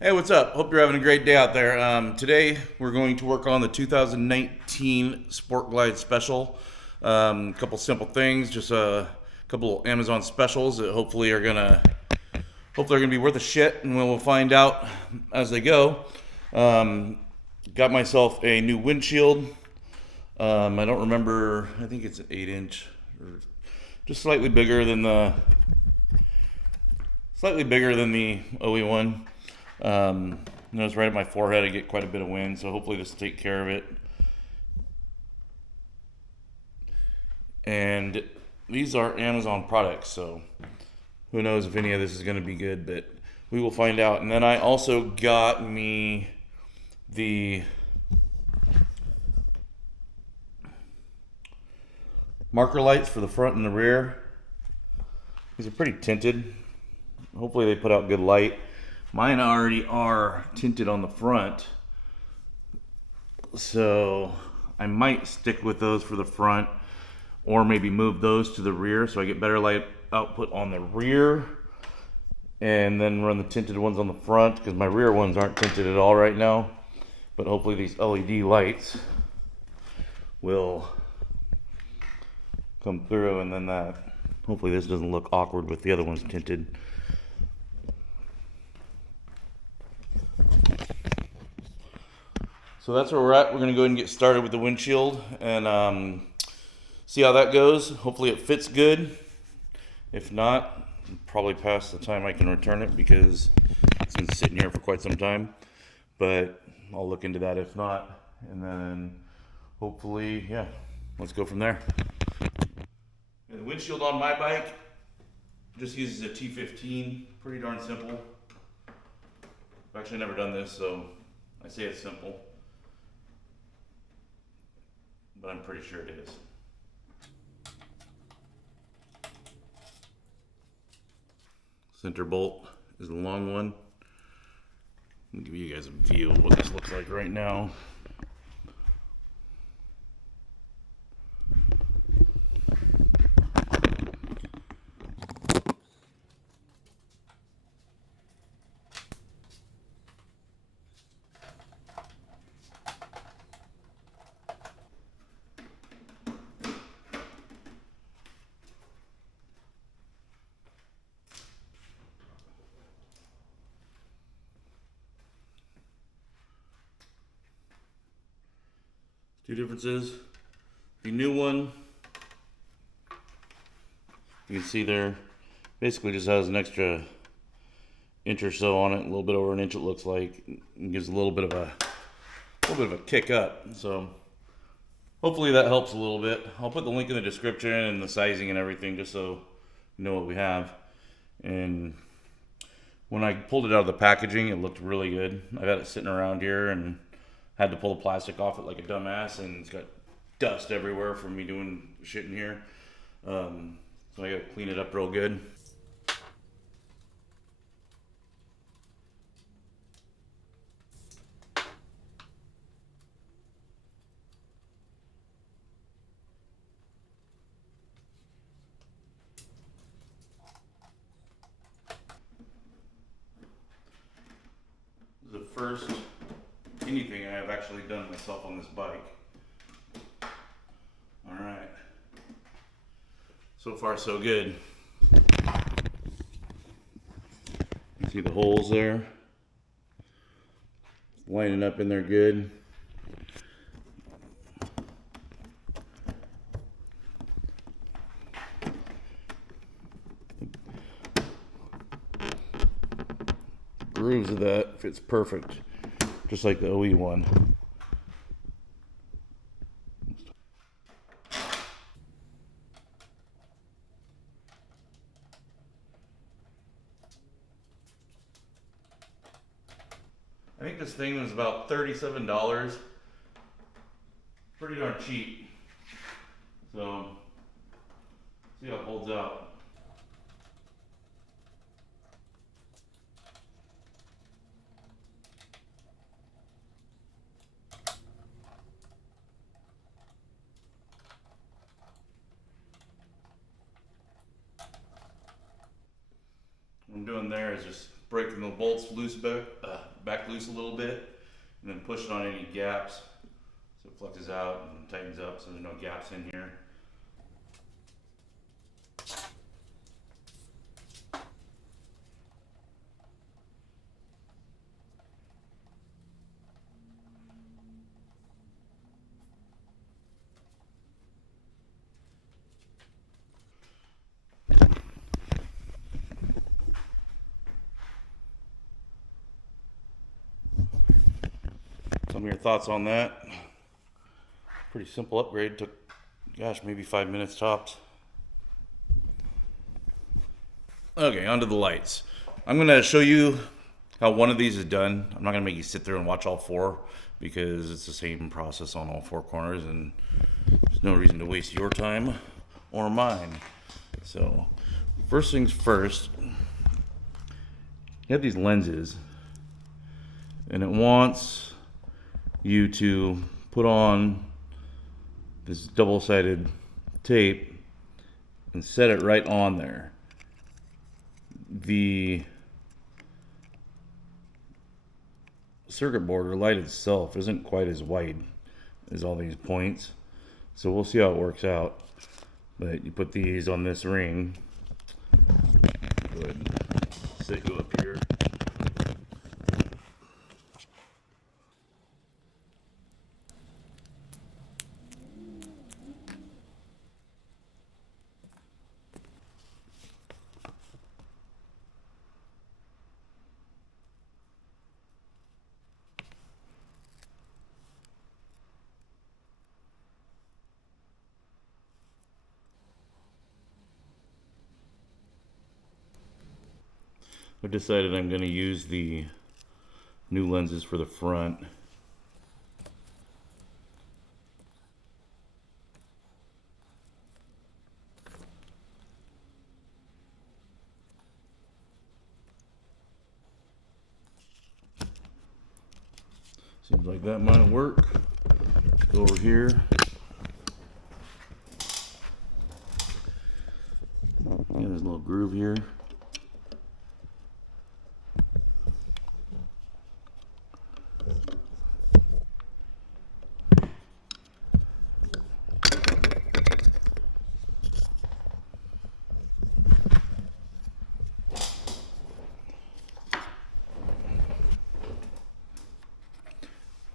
Hey, what's up? Hope you're having a great day out there. Today we're going to work on the 2019 Sport Glide Special. A couple simple things, just a couple Amazon specials that hopefully are gonna be worth a shit, and we'll find out as they go. Um, Got myself a new windshield. I don't remember. I think it's an 8-inch, or just slightly bigger than the OE one. It's right at my forehead. I get quite a bit of wind, so hopefully this will take care of it. And these are Amazon products, so who knows if any of this is going to be good, but we will find out. And then I also got me the marker lights for the front and the rear. These are pretty tinted. Hopefully they put out good light. Mine already are tinted on the front, so I might stick with those for the front, or maybe move those to the rear so I get better light output on the rear, and then run the tinted ones on the front, because my rear ones aren't tinted at all right now. But hopefully these LED lights will come through, and then hopefully this doesn't look awkward with the other ones tinted. So that's where we're at. We're going to go ahead and get started with the windshield and see how that goes. Hopefully it fits good. If not, probably past the time I can return it because it's been sitting here for quite some time. But I'll look into that if not. And then hopefully, yeah, let's go from there. And the windshield on my bike just uses a T15. Pretty darn simple. I've actually never done this, so I say it's simple. But I'm pretty sure it is. Center bolt is the long one. I'll give you guys a view of what this looks like right now. Two differences. The new one, you can see there, basically just has an extra inch or so on it, a little bit over an inch it looks like. It gives a little bit of a kick up. So hopefully that helps a little bit. I'll put the link in the description and the sizing and everything just so you know what we have. And when I pulled it out of the packaging, it looked really good. I got it sitting around here and had to pull the plastic off it like a dumbass, and it's got dust everywhere from me doing shit in here. So I gotta clean it up real good. This is the first anything I have actually done myself on this bike. Alright. So far so good. You see the holes there? It's lining up in there good. The grooves of that fits perfect. Just like the OE one. I think this thing was about $37. Pretty darn cheap. So, see how it holds out. What I'm doing there is just breaking the bolts loose back, back loose a little bit, and then push it on any gaps so it flexes out and tightens up so there's no gaps in here. Some of your thoughts on that? Pretty simple upgrade. Took, gosh, maybe 5 minutes tops. Okay, onto the lights. I'm going to show you how one of these is done. I'm not going to make you sit there and watch all four because it's the same process on all four corners and there's no reason to waste your time or mine. So, first things first, you have these lenses and it wants you to put on this double-sided tape and set it right on there. The circuit board or light itself isn't quite as wide as all these points, so we'll see how it works out. But you put these on this ring. Go ahead and set you up here. I've decided I'm going to use the new lenses for the front. Seems like that might work. Let's go over here. There's a little groove here.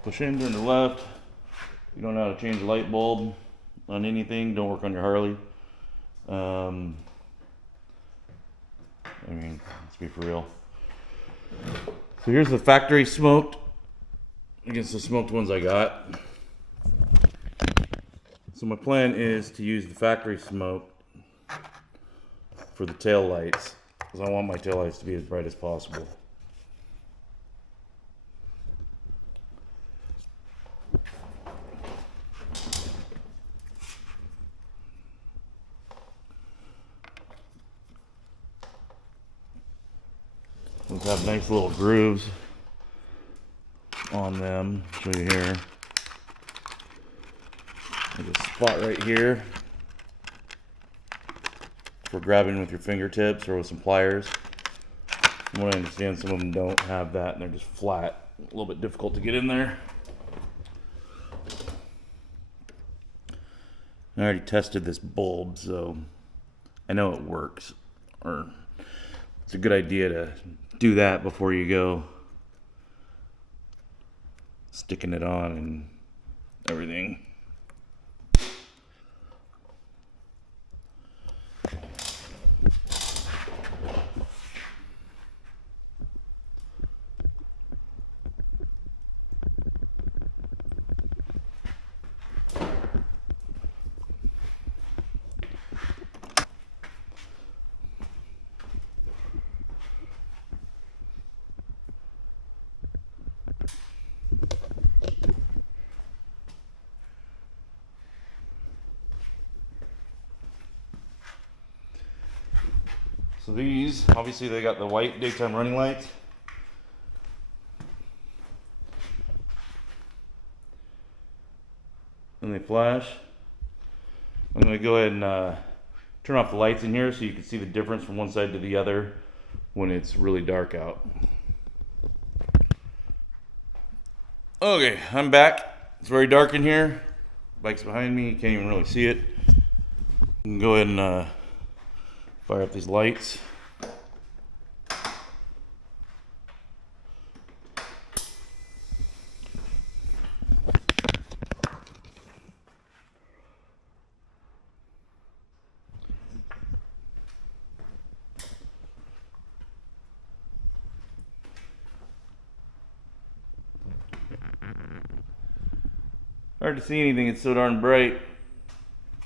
Push in, turn to the left. If you don't know how to change a light bulb on anything, don't work on your Harley. I mean, let's be for real. So here's the factory smoked against the smoked ones I got. So my plan is to use the factory smoked for the tail lights, because I want my tail lights to be as bright as possible. These have nice little grooves on them. I'll show you here. There's a spot right here for grabbing with your fingertips or with some pliers. From what I understand, some of them don't have that and they're just flat. A little bit difficult to get in there. I already tested this bulb, so I know it works. Or it's a good idea to do that before you go sticking it on and everything. So these, obviously they got the white daytime running lights. And they flash. I'm going to go ahead and turn off the lights in here so you can see the difference from one side to the other when it's really dark out. Okay, I'm back. It's very dark in here. Bike's behind me. You can't even really see it. You can go ahead and fire up these lights. Hard to see anything, it's so darn bright.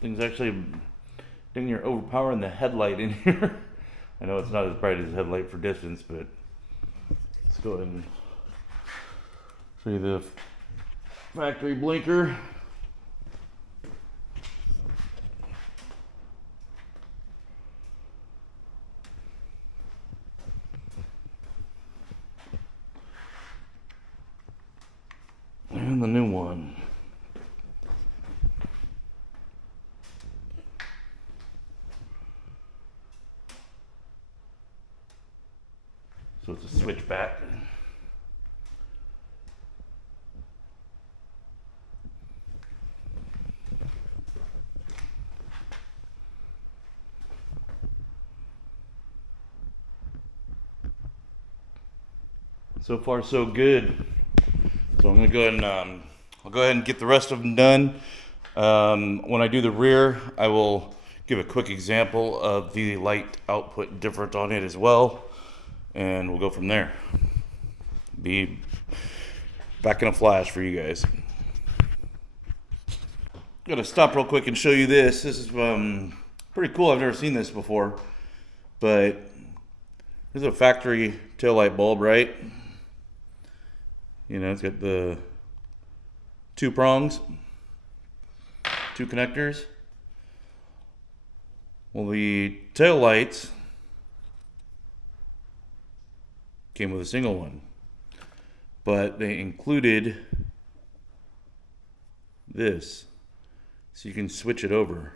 Things actually, I think you're overpowering the headlight in here. I know it's not as bright as a headlight for distance, but let's go ahead and show you the factory blinker. And the new one. So it's a switchback. So far, so good. So I'm gonna go ahead and I'll go ahead and get the rest of them done. When I do the rear, I will give a quick example of the light output different on it as well, and we'll go from there. Be back in a flash for you guys. I'm gonna stop real quick and show you this. This is pretty cool. I've never seen this before, but this is a factory taillight bulb, right? You know, it's got the two prongs, two connectors. Well, the tail lights came with a single one, but they included this, so you can switch it over.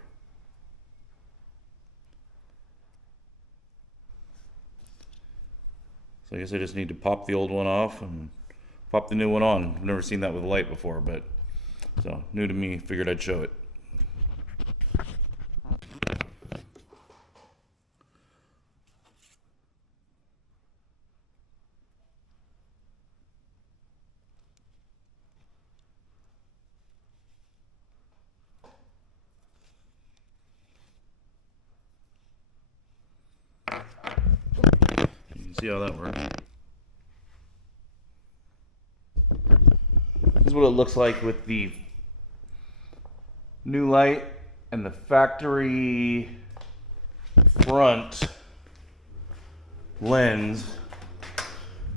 So I guess I just need to pop the old one off and pop the new one on. I've never seen that with a light before, but so new to me, figured I'd show it. You can see how that works. This is what it looks like with the new light and the factory front lens,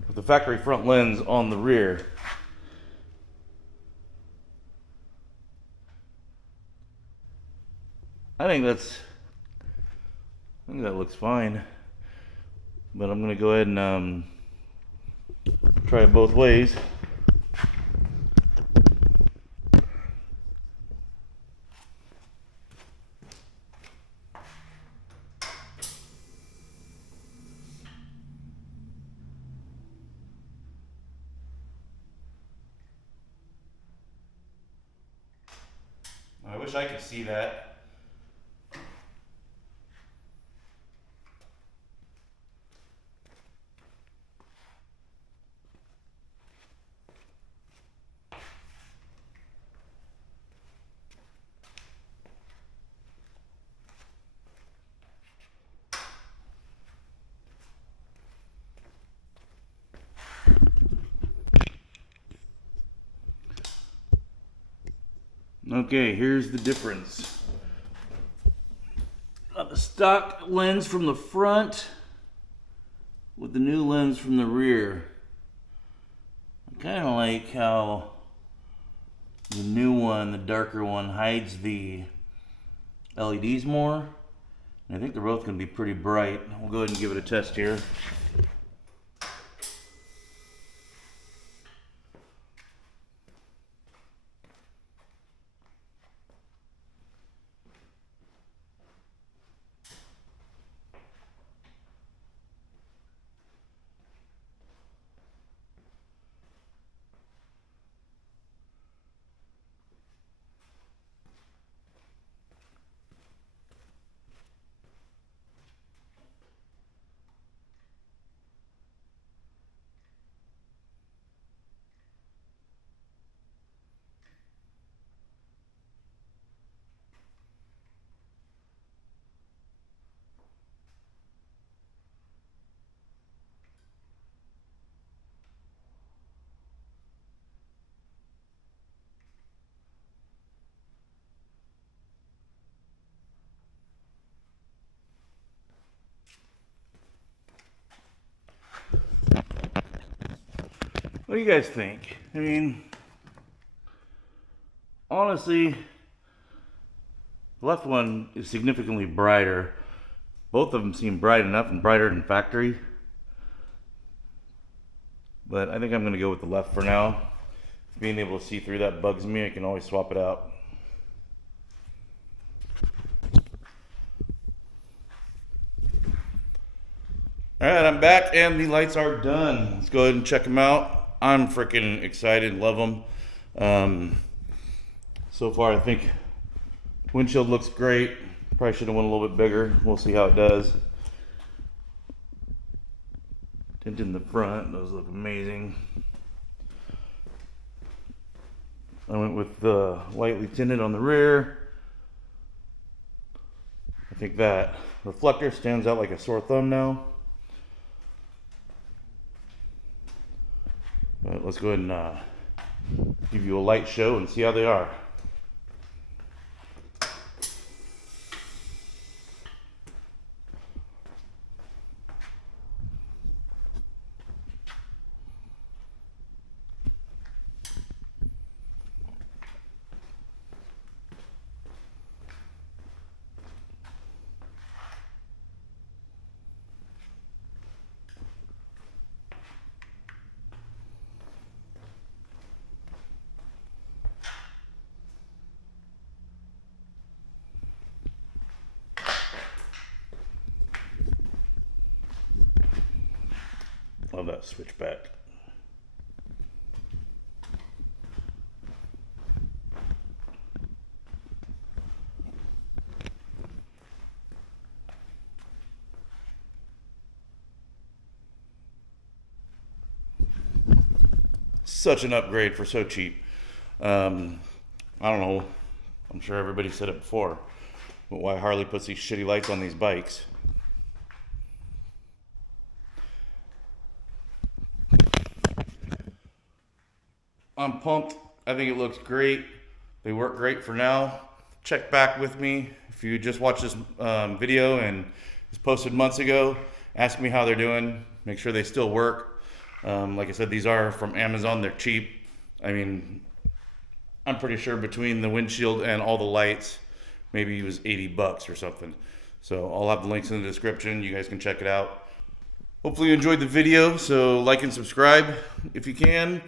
with the factory front lens on the rear. I think that looks fine, but I'm gonna go ahead and try it both ways. I wish I could see that. Okay, here's the difference. Got the stock lens from the front with the new lens from the rear. I kind of like how the new one, the darker one, hides the LEDs more. And I think they're both going to be pretty bright. We'll go ahead and give it a test here. What do you guys think? I mean, honestly, the left one is significantly brighter. Both of them seem bright enough and brighter than factory. But I think I'm going to go with the left for now. Being able to see through that bugs me. I can always swap it out. Alright, I'm back and the lights are done. Let's go ahead and check them out. I'm freaking excited, love them. So far I think windshield looks great. Probably should have went a little bit bigger. We'll see how it does. Tint in the front, those look amazing. I went with the lightly tinted on the rear. I think that reflector stands out like a sore thumb now. But let's go ahead and give you a light show and see how they are. Love that switchback. Such an upgrade for so cheap. I don't know. I'm sure everybody said it before, but why Harley puts these shitty lights on these bikes? I'm pumped. I think it looks great. They work great for now. Check back with me. If you just watched this video and it was posted months ago, ask me how they're doing. Make sure they still work. Like I said, these are from Amazon. They're cheap. I mean, I'm pretty sure between the windshield and all the lights, maybe it was $80 or something. So I'll have the links in the description. You guys can check it out. Hopefully you enjoyed the video. So like and subscribe if you can.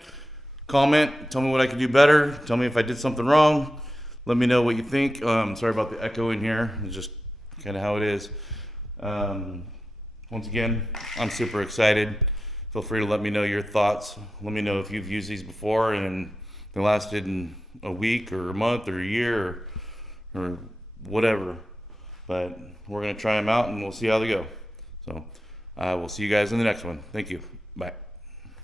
Comment, tell me what I could do better. Tell me if I did something wrong. Let me know what you think. Sorry about the echo in here. It's just kind of how it is. Once again, I'm super excited. Feel free to let me know your thoughts. Let me know if you've used these before and they lasted in a week or a month or a year or whatever. But we're going to try them out and we'll see how they go. So we'll see you guys in the next one. Thank you.